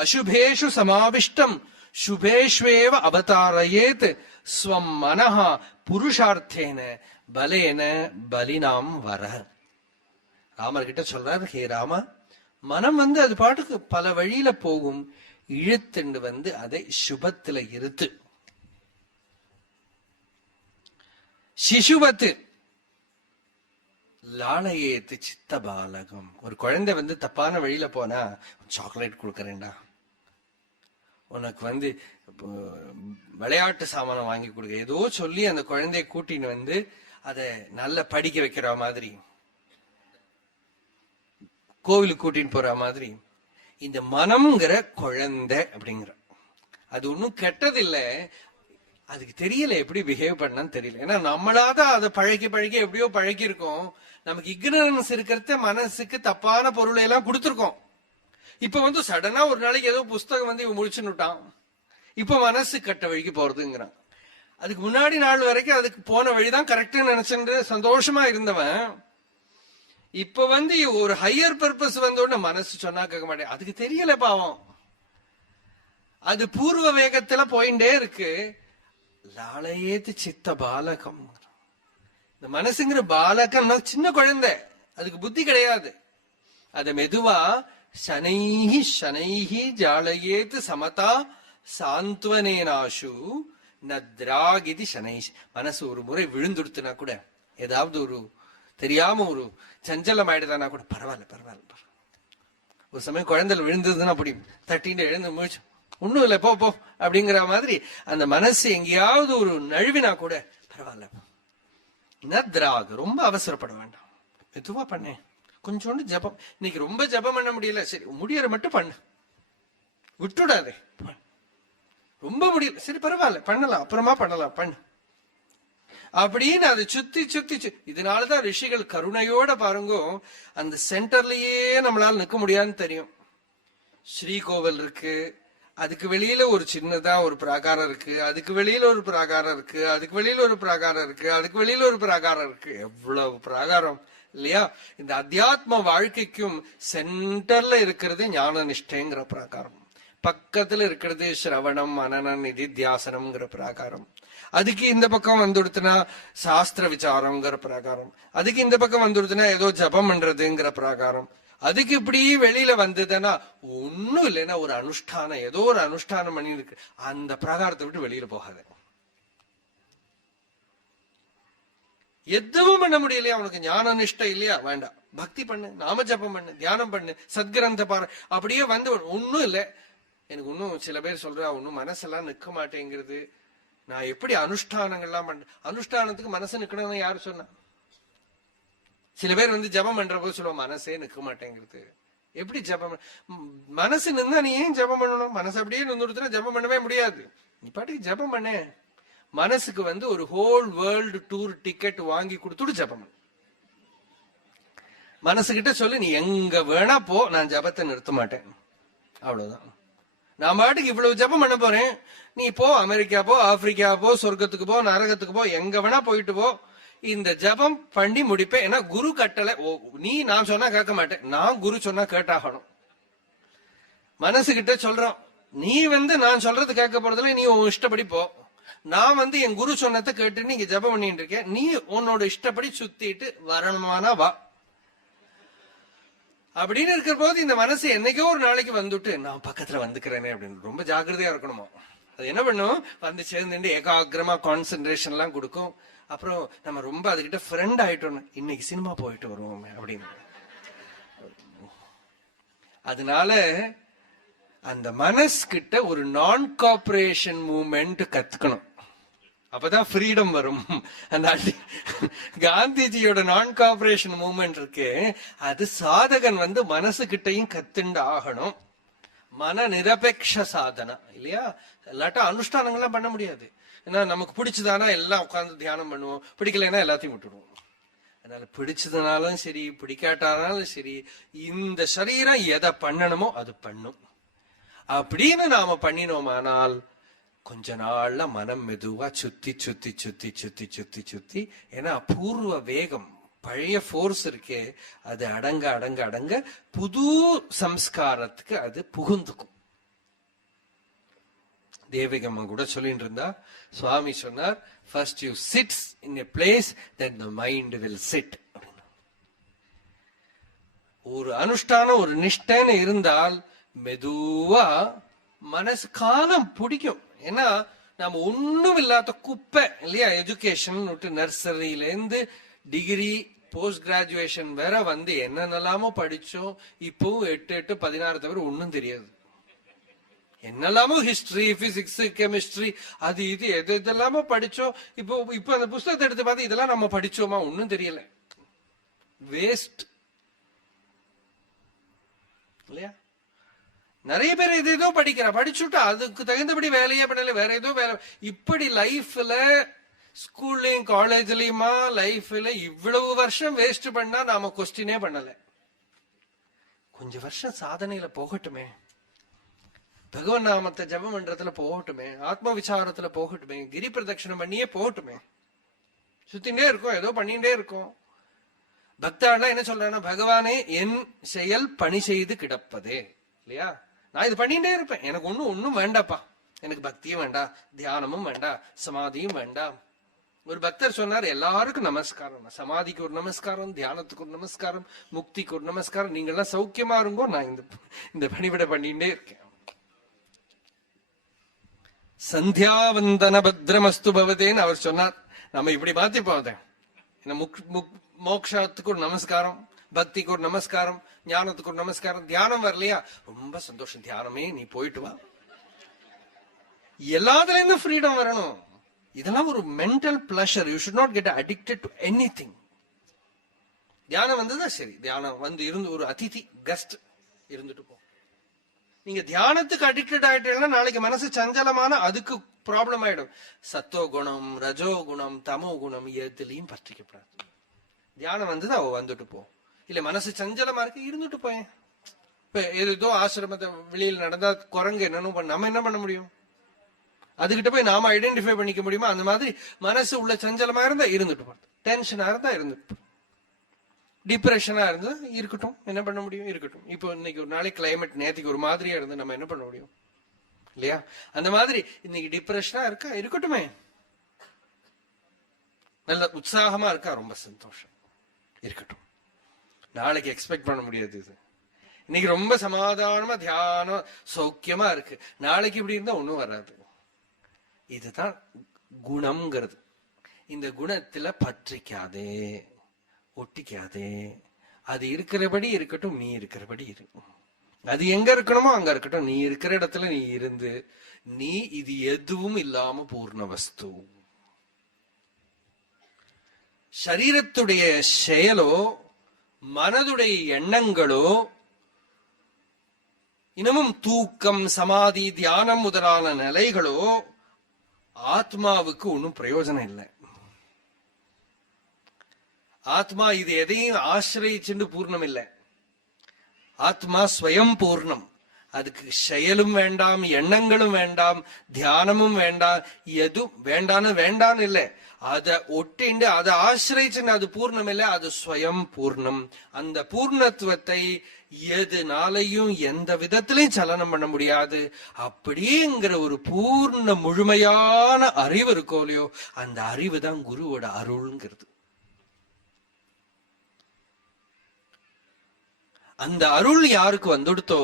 அசுபேஷு சமாவிஷ்டம் சுபேஷ்வேவ அவதாரயேத் ஸ்வம் மனஹா புருஷார்த்தேன பலேன பலினாம் வர ராமர் கிட்ட சொல்றாரு ஹே ராமா மனம் வந்து அது பாட்டுக்கு பல வழியில போகும். இழுத்துண்டு வந்து அதை சுபத்துல இருத்து. சிசுவத்து லாளையேத்து சித்த பாலகம் ஒரு குழந்தை வந்து தப்பான வழியில போனா சாக்லேட் கொடுக்கறேன்டா. உனக்கு வந்து இப்போ, விளையாட்டு சாமானம் வாங்கி கொடுக்க. ஏதோ சொல்லி அந்த குழந்தைய கூட்டின்னு வந்து அதை நல்லா படிக்க வைக்கிற மாதிரி. கோவிலுக்கு கூட்டின்னு போற மாதிரி. இந்த மனம்ங்கிற குழந்தை அப்படிங்கிற. அது ஒன்றும் கெட்டதில்ல. அதுக்கு தெரியல எப்படி பிஹேவ் பண்ணான்னு தெரியல. ஏன்னா நம்மளாதான் அதை பழகி பழகி எப்படியோ பழகியிருக்கோம். நமக்கு இக்னரன்ஸ் இருக்கிறத மனசுக்கு தப்பான பொருளை எல்லாம் கொடுத்துருக்கோம். இப்ப வந்து சடனா ஒரு நாளைக்கு ஏதோ புஸ்தகம் வந்து இவன் முடிச்சுன்னுட்டான். இப்ப மனசு கட்ட வழிக்கு போறதுங்கிறான். அதுக்கு முன்னாடி நாள் வரைக்கும் அதுக்கு போன வழிதான் கரெக்டா நினைச்சுட்டு சந்தோஷமா இருந்தவன். இப்ப வந்து ஒரு ஹையர் பர்பஸ் வந்த உடனே மனசு சொன்னா கேட்க மாட்டேன். அதுக்கு தெரியல பாவம். அது பூர்வ வேகத்துல போயிட்டே இருக்கு. லாளையேத்து சித்த பாலகம். இந்த மனசுங்கிற பாலகம்னா சின்ன குழந்தை. அதுக்கு புத்தி கிடையாது. அத மெதுவா சனைஹி சனைஹி ஜாலயேத்து சமதா சாந்த்வனேனாஷு நத்ராகிதி சனைஷ். மனசு ஒரு முறை விழுந்துடுத்துனா கூட ஏதாவது ஒரு தெரியாம ஒரு சஞ்சலம் ஆயிடுதானா கூட பரவாயில்ல பரவாயில்ல பரவாயில்ல. ஒரு சமயம் குழந்தைல விழுந்ததுன்னா அப்படி தட்டின்னு எழுந்து முழிச்சு ஒண்ணும் இல்லை போ போ அப்படிங்கிற மாதிரி அந்த மனசு எங்கேயாவது ஒரு நழுவினா கூட பரவாயில்ல. நத்ராக ரொம்ப அவசரப்பட வேண்டாம். மெதுவா பண்ணேன் கொஞ்சோண்டு ஜபம். இன்னைக்கு ரொம்ப ஜபம் பண்ண முடியல. சரி முடியற மட்டும் பண்ணு. விட்டுடாதே. ரொம்ப முடியல. சரி பரவாயில்ல. பண்ணலாம். அப்புறமா பண்ணலாம். பண்ணு. அப்படின்னு அதை சுத்தி சுத்தி இதனாலதான் ரிஷிகள் கருணையோட பாருங்க அந்த சென்டர்லயே நம்மளால நிக்க முடியாதுன்னு தெரியும். ஸ்ரீகோவில் இருக்கு. அதுக்கு வெளியில ஒரு சின்னதா ஒரு பிராகாரம் இருக்கு. அதுக்கு வெளியில ஒரு பிராகாரம் இருக்கு. அதுக்கு வெளியில ஒரு பிராகாரம் இருக்கு. அதுக்கு வெளியில ஒரு பிராகாரம் இருக்கு. எவ்வளவு பிராகாரம். இல்லையா? இந்த அத்தியாத்ம வாழ்க்கைக்கும் சென்டர்ல இருக்கிறது ஞான நிஷ்டைங்கிற பிராகாரம். பக்கத்துல இருக்கிறது சிரவணம் மனநம் நிதித்தியாசனம்ங்கிற பிராகாரம். அதுக்கு இந்த பக்கம் வந்துடுத்துனா சாஸ்திர விசாரம்ங்கிற பிரகாரம். அதுக்கு இந்த பக்கம் வந்துடுத்துனா ஏதோ ஜபம் பண்றதுங்கிற பிரகாரம். அதுக்கு இப்படி வெளியில வந்ததுன்னா ஒண்ணும் இல்லைன்னா ஒரு அனுஷ்டானம் ஏதோ ஒரு அனுஷ்டானம் பண்ணி இருக்கு அந்த பிரகாரத்தை விட்டு வெளியில போகாது. எதுவும் பண்ண முடியலையா? உனக்கு ஞான நிஷ்டை இல்லையா? வேண்டாம். பக்தி பண்ணு நாம ஜபம் பண்ணு தியானம் பண்ணு சத்கிரந்த பாரு. அப்படியே வந்து ஒன்னும் இல்லை. எனக்கு இன்னும் சில பேர் சொல்றா ஒன்னும் மனசெல்லாம் நிக்க மாட்டேங்கிறது. நான் எப்படி அனுஷ்டானங்கள்லாம் பண்ண அனுஷ்டானத்துக்கு மனசு நிக்கணும்னு யாரு சொன்னா? சில பேர் வந்து ஜபம் பண்ற போது சொல்லுவோம் மனசே நிக்க மாட்டேங்கிறது. எப்படி ஜபம் மனசு நின்னா நீ ஏன் ஜபம் பண்ணணும்? மனசு அப்படியே நின்றுடுத்துனா ஜபம் பண்ணவே முடியாது. நீ பாட்டுக்கு ஜபம் பண்ணேன் மனசுக்கு வந்து ஒரு ஹோல் வேர்ல்டு டூர் டிக்கெட் வாங்கி கொடுத்துட்டு ஜபம். மனசுகிட்ட சொல்லு நீ எங்க வேணா போ நான் ஜபத்தை நிறுத்த மாட்டேன். அவ்வளவுதான். நான் பாட்டுக்கு இவ்வளவு ஜபம் பண்ண போறேன். நீ போ அமெரிக்கா போ ஆப்பிரிக்கா போ சொர்க்கத்துக்கு போ நரகத்துக்கு போ எங்க வேணா போயிட்டு போ. இந்த ஜபம் பண்ணி முடிப்பேன். ஏன்னா குரு கட்டளை ஓ நீ நான் சொன்னா கேட்க மாட்டேன். நான் குரு சொன்னா கேட்டாகணும். மனசுகிட்ட சொல்றோம் நீ வந்து நான் சொல்றது கேட்க போறதுல நீ உன் இஷ்டப்படி போ. நான் வந்து என் குரு சொன்னதை கேட்டு நீங்க ஜபம் பண்ணிட்டு இருக்கேன். நீ உன்னோட இஷ்டப்படி சுத்திட்டு வரணுமானா வா. அப்படின்னு இருக்கிற போது இந்த மனசு என்னைக்கோ ஒரு நாளைக்கு வந்துட்டு நான் பக்கத்துல வந்துக்கிறேனே அப்படின்னு ரொம்ப ஜாக்கிரதையா இருக்கணுமா? அது என்ன பண்ணும்? வந்து சேர்ந்துட்டு ஏகாகிரமா கான்சென்ட்ரேஷன் எல்லாம் கொடுக்கும். அப்புறம் நம்ம ரொம்ப அதுகிட்ட ஃப்ரெண்ட் ஆயிட்டோம் இன்னைக்கு சினிமா போயிட்டு வருவோம் அப்படின்னு. அதனால அந்த மனஸ்கிட்ட ஒரு நான் காப்பரேஷன் மூமெண்ட் கத்துக்கணும். அப்பதான் ஃப்ரீடம் வரும். அந்த அடி- காந்திஜியோட நான் காப்பரேஷன் மூமெண்ட் இருக்கு அது சாதகன் வந்து மனசுகிட்டையும் கத்துண்டு ஆகணும். மன நிரபேட்ச சாதனா இல்லையா? இல்லாட்டா அனுஷ்டானங்கள்லாம் பண்ண முடியாது. ஏன்னா நமக்கு பிடிச்சதானா எல்லாம் உட்காந்து தியானம் பண்ணுவோம். பிடிக்கலைன்னா எல்லாத்தையும் விட்டுடுவோம். அதனால பிடிச்சதுனாலும் சரி பிடிக்காட்டானாலும் சரி இந்த சரீரம் எதை பண்ணணுமோ அது பண்ணும். அப்படின்னு நாம பண்ணினோமானால் கொஞ்ச நாள்ல மனம் மெதுவா சுத்தி சுத்தி சுத்தி சுத்தி சுத்தி சுத்தி ஏன்னா அபூர்வ வேகம் பழைய ஃபோர்ஸ் இருக்கே அது அடங்க அடங்க அடங்க புது சம்ஸ்காரத்துக்கு அது புகுந்துக்கும். தேவிகம்மா கூட சொல்லிட்டு இருந்தா சுவாமி சொன்னார் first you sits in a place then the mind will sit ஒரு அனுஷ்டானம் ஒரு நிஷ்டைன்னு இருந்தால் மெதுவா மனசு காலம் பிடிக்கும். ஏன்னா நம்ம ஒன்றும் இல்லாத குப்பை இல்லையா? எஜுகேஷன் விட்டு நர்சரியிலேருந்து டிகிரி போஸ்ட் கிராஜுவேஷன் வேற வந்து என்னென்னலாமோ படிச்சோம் இப்போவும் எட்டு எட்டு பதினாறு தவிர ஒன்றும் தெரியாது. என்னெல்லாமோ ஹிஸ்டரி பிசிக்ஸ் கெமிஸ்ட்ரி அது இது எது இதெல்லாமோ படிச்சோம் இப்போ இப்போ அந்த புஸ்தகத்தை எடுத்து பார்த்து இதெல்லாம் நம்ம படிச்சோமா ஒன்றும் தெரியல. வேஸ்ட் இல்லையா? நிறைய பேர் இது ஏதோ படிக்கிறா படிச்சுட்டு அதுக்கு தகுந்தபடி வேலையே பண்ணல. வேற ஏதோ வேலை. இப்படி லைஃப்ல ஸ்கூல்லையும் காலேஜ்லயுமா லைஃப்ல இவ்வளவு வருஷம் வேஸ்ட் பண்ணா நாம கொஸ்டினே பண்ணல. கொஞ்ச வருஷம் சாதனையில போகட்டுமே. பகவன் நாமத்தை ஜபம் பண்றதுல போகட்டுமே. ஆத்ம விசாரத்துல போகட்டுமே. கிரி பிரதட்சணம் பண்ணியே போகட்டுமே. சுத்தின்டே இருக்கோம். ஏதோ பண்ணிட்டே இருக்கோம். பக்தாடா என்ன சொல்றாங்கன்னா பகவானே என் செயல் பணி செய்து கிடப்பதே. இல்லையா? நான் இது பண்ணிட்டே இருப்பேன். எனக்கு ஒண்ணும் ஒன்றும் வேண்டாப்பா. எனக்கு பக்தியும் வேண்டாம் தியானமும் வேண்டாம் சமாதியும் வேண்டாம். ஒரு பக்தர் சொன்னார் எல்லாருக்கும் நமஸ்காரம். சமாதிக்கு ஒரு நமஸ்காரம் தியானத்துக்கு ஒரு நமஸ்காரம் முக்திக்கு ஒரு நமஸ்காரம். நீங்க எல்லாம் சௌக்கியமா இருங்கோ நான் இந்த இந்த பணிவிட பண்ணிட்டே இருக்கேன். சந்தியாவந்தன பத்ரமஸ்து பவதேன்னு அவர் சொன்னார். நம்ம இப்படி மாத்தி போதேன் முக் முக் மோக்ஷத்துக்கு ஒரு நமஸ்காரம் பக்திக்கு ஒரு நமஸ்காரம் ஞானத்துக்கு ஒரு நமஸ்காரம் தியானம் வரலையா? ரொம்ப சந்தோஷம். தியானமே நீ போயிட்டு வா. எல்லாத்துல இருந்து ஃப்ரீடம் வரணும். இதெல்லாம் ஒரு mental pleasure you should not get addicted to anything தியானம் வந்ததா? சரி. தியானம் வந்து இருந்து ஒரு அதிதி கஸ்ட் இருந்துட்டு போ. நீங்க தியானத்துக்கு அடிக்டட் ஆயிட்டீங்கன்னா நாளைக்கு மனசு சஞ்சலமான அதுக்கு ப்ராப்ளம் ஆயிடும். சத்தோ குணம் ரஜோ குணம் தமோ குணம் எதுலையும் பற்றிக்கப்படாது தியானம் வந்தது? அவ வந்துட்டு போ. இல்ல மனசு சஞ்சலமா இருக்கு இருந்துட்டு போயேன். இப்ப ஏதோ ஆசிரமத்தை வெளியில நடந்தா குரங்கு என்னன்னு நம்ம என்ன பண்ண முடியும்? அதுகிட்ட போய் நாம ஐடென்டிஃபை பண்ணிக்க முடியுமா? அந்த மாதிரி மனசு உள்ள சஞ்சலமா இருந்தா இருந்துட்டு போறது. டென்ஷனா இருந்தா இருந்துட்டு டிப்ரெஷனா இருந்தா இருக்கட்டும். என்ன பண்ண முடியும்? இருக்கட்டும். இப்போ இன்னைக்கு ஒரு நாளைக்கு கிளைமேட் நேற்றுக்கு ஒரு மாதிரியா இருந்தா நம்ம என்ன பண்ண முடியும்? இல்லையா? அந்த மாதிரி இன்னைக்கு டிப்ரெஷனா இருக்கா? இருக்கட்டுமே. நல்ல உற்சாகமா இருக்கா? ரொம்ப சந்தோஷம். இருக்கட்டும். நாளைக்கு எக்ஸ்பெக்ட் பண்ண முடியாது இது. இன்னைக்கு ரொம்ப சமாதானமா தியானம் சௌக்கியமா இருக்கு. நாளைக்கு இப்படி இருந்தா ஒண்ணும் வராது. இதுதான் குணம்ங்கிறது. இந்த குணத்துல பற்றிக்காதே ஒட்டிக்காதே. அது இருக்கிறபடி இருக்கட்டும் நீ இருக்கிறபடி இரு. அது எங்க இருக்கணுமோ அங்க இருக்கட்டும். நீ இருக்கிற இடத்துல நீ இருந்து நீ இது எதுவும் இல்லாம பூர்ண வஸ்து. சரீரத்துடைய செயலோ மனதுடைய எண்ணங்களோ இன்னமும் தூக்கம் சமாதி தியானம் முதலான நிலைகளோ ஆத்மாவுக்கு ஒன்றும் பிரயோஜனம் இல்லை. ஆத்மா இது எதையும் ஆசிரியிச்சுண்டு பூர்ணம் இல்லை. ஆத்மா ஸ்வயம் பூர்ணம். அதுக்கு செயலும் வேண்டாம் எண்ணங்களும் வேண்டாம் தியானமும் வேண்டாம் எதுவும் வேண்டான்னு வேண்டான்னு இல்லை. அதை ஒட்டிண்டு அதை ஆசிரிச்சுன்னு அது பூர்ணம் இல்லை அது ஸ்வயம் பூர்ணம். அந்த பூர்ணத்துவத்தை எதுனாலையும் எந்த விதத்திலையும் சலனம் பண்ண முடியாது. அப்படிங்கிற ஒரு பூர்ண முழுமையான அறிவு இருக்கோ இல்லையோ அந்த அறிவு தான் குருவோட அருள்ங்கிறது. அந்த அருள் யாருக்கு வந்துடுத்தோ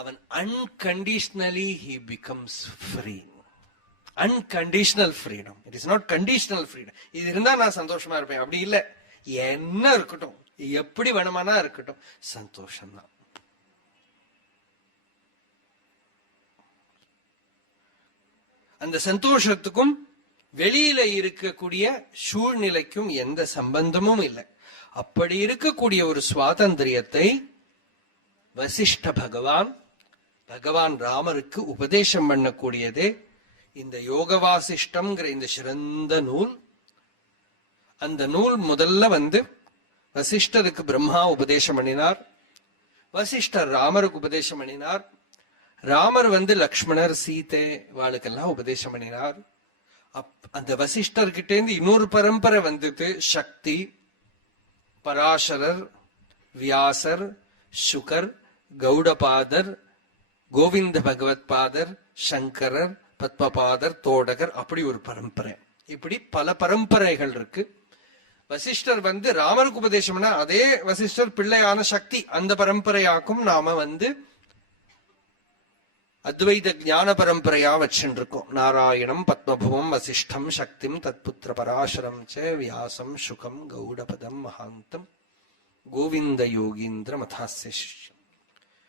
அவன் unconditionally he becomes free unconditional freedom it is not conditional freedom இது இருந்தா நான் சந்தோஷமா இருப்பேன். அப்படி இல்லை. என்ன இருக்கட்டும் எப்படி வேணுமானா இருக்கட்டும் சந்தோஷம் தான் அந்த சந்தோஷத்துக்கும் வெளியில இருக்கக்கூடிய சூழ்நிலைக்கும் எந்த சம்பந்தமும் இல்லை. அப்படி இருக்கக்கூடிய ஒரு சுவாதந்திரியத்தை வசிஷ்ட பகவான் பகவான் ராமருக்கு உபதேசம் பண்ணக்கூடியதே இந்த யோக வாசிஷ்டம்ங்கிற இந்த சிறந்த நூல் அந்த நூல் முதல்ல வந்து வசிஷ்டருக்கு பிரம்மா உபதேசம் பண்ணினார். வசிஷ்டர் ராமருக்கு உபதேசம் பண்ணினார். ராமர் வந்து லக்ஷ்மணர் சீதை வாளுக்கெல்லாம் உபதேசம் பண்ணினார். அப் அந்த வசிஷ்டர்கிட்டேருந்து இன்னொரு பரம்பரை வந்தது சக்தி பராசரர் வியாசர் சுகர் கௌடபாதர் கோவிந்த பகவத் பாதர் சங்கரர் பத்மபாதர் தோடகர் அப்படி ஒரு பரம்பரை. இப்படி பல பரம்பரைகள் இருக்கு. வசிஷ்டர் வந்து ராமருக்கு உபதேசம்னா அதே வசிஷ்டர் பிள்ளையான சக்தி அந்த பரம்பரையாக்கும் நாம வந்து அத்வைத ஞான பரம்பரையா வச்சுருக்கோம். நாராயணம் பத்மபுவம் வசிஷ்டம் சக்திம் தத்புத்திர பராசரம் ச வியாசம் சுகம் கௌடபதம் மகாந்தம் கோவிந்த யோகீந்திர மதாசிஷ்யம்